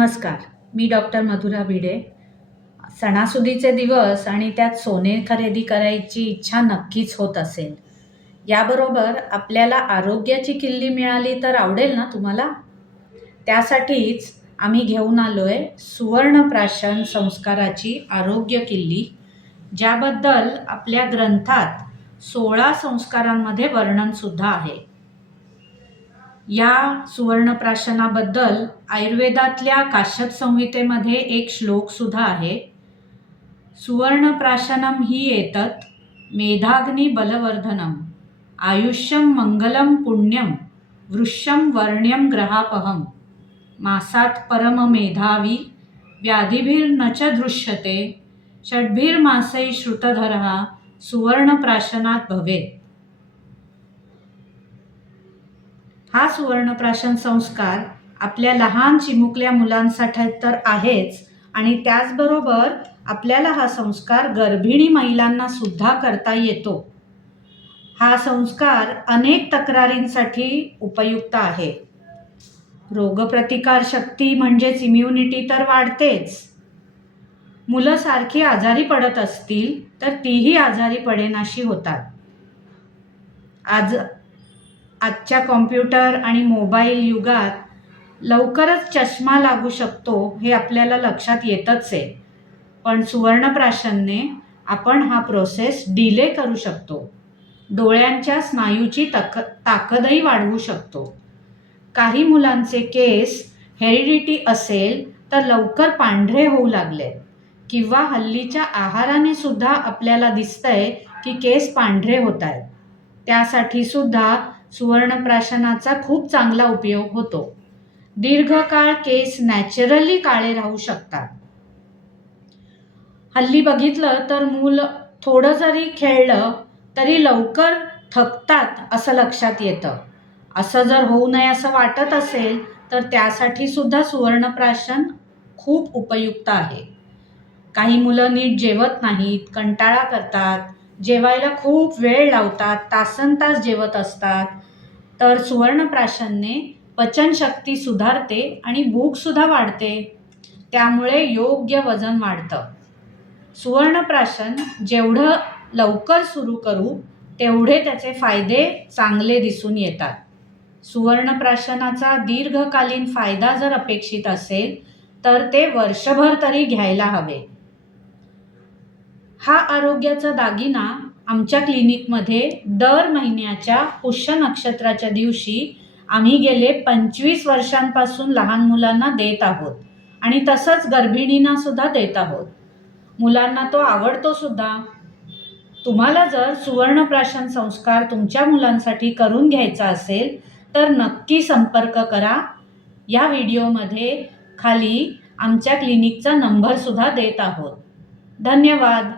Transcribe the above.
नमस्कार मी डॉक्टर मधुरा भिडे. सणासुदीचे दिवस आणि त्यात सोने खरेदी करायची इच्छा नक्कीच होत असेल. याबरोबर आपल्याला आरोग्याची किल्ली मिळाली तर आवडेल ना तुम्हाला? त्यासाठीच आम्ही घेऊन आलो आहे सुवर्णप्राशन संस्काराची आरोग्य किल्ली ज्याबद्दल आपल्या ग्रंथात सोळा संस्कारांमध्ये वर्णनसुद्धा आहे. या सुवर्णप्राशनाबद्दल आयुर्वेदातल्या काश्यप संहितेमध्ये एक श्लोकसुद्धा आहे. सुवर्णप्राशनम ही एतत् मेधाग्नी बलवर्धनम आयुष्यम मंगलम पुण्यम वृक्षम वर्ण्यम ग्रहापहम मासात परम मेधावी व्याधिभिर्न च दृश्यते षड्भिर्मासै श्रुतधरः सुवर्णप्राशनात भवेत्। हा सुवर्णप्राशन संस्कार आपल्या लहान चिमुकल्या मुलांसाठी तर आहेच आणि त्याचबरोबर आपल्याला हा संस्कार गर्भिणी महिलांना सुद्धा करता येतो. हा संस्कार अनेक तक्रारींसाठी उपयुक्त आहे. रोगप्रतिकार शक्ती म्हणजेच इम्युनिटी तर वाढतेच. मुलं सारखी आजारी पडत असतील तर तीही आजारी पडेनाशी होतात. आज आजच्या कॉम्प्युटर आणि मोबाईल युगात लवकरच चष्मा लागू शकतो हे आपल्याला लक्षात येतच आहे. पण सुवर्णप्राशनने आपण हा प्रोसेस डिले करू शकतो. डोळ्यांच्या स्नायूची तक ताकदही वाढवू शकतो. काही मुलांचे केस हेरिडिटी असेल तर लवकर पांढरे होऊ लागले. किंवा हल्लीच्या आहाराने सुद्धा आपल्याला दिसतंय की केस पांढरे होत आहेत. त्यासाठी सुद्धा सुवर्णप्राशनाचा खूप चांगला उपयोग होतो. दीर्घकाळ केस नॅचरली काळे राहू शकतात. हल्ली बघितलं तर मूल थोडं जरी खेळलं तरी लवकर थकतात असं लक्षात येतं. असं जर होऊ नये असं वाटत असेल तर त्यासाठी सुद्धा सुवर्णप्राशन खूप उपयुक्त आहे. काही मुलं नीट जेवत नाहीत कंटाळा करतात जेवायला खूप वेळ लावतात तासन तास जेवत असतात तर सुवर्णप्राशनने पचनशक्ती सुधारते आणि भूकसुद्धा वाढते. त्यामुळे योग्य वजन वाढतं. सुवर्णप्राशन जेवढं लवकर सुरू करू तेवढे त्याचे फायदे चांगले दिसून येतात. सुवर्णप्राशनाचा दीर्घकालीन फायदा जर अपेक्षित असेल तर ते वर्षभर तरी घ्यायला हवे. हा आरोग्याचा दागिना आमच्या क्लिनिकमध्ये दर महिन्याच्या पुष्य नक्षत्राच्या दिवशी आम्ही गेले पंचवीस वर्षांपासून लहान मुलांना देत आहोत. आणि तसंच गर्भिणींना सुद्धा देत आहोत. मुलांना तो आवडतो सुद्धा. तुम्हाला जर सुवर्णप्राशन संस्कार तुमच्या मुलांसाठी करून घ्यायचा असेल तर नक्की संपर्क करा. या व्हिडिओमध्ये खाली आमच्या क्लिनिकचा नंबरसुद्धा देत आहोत. धन्यवाद.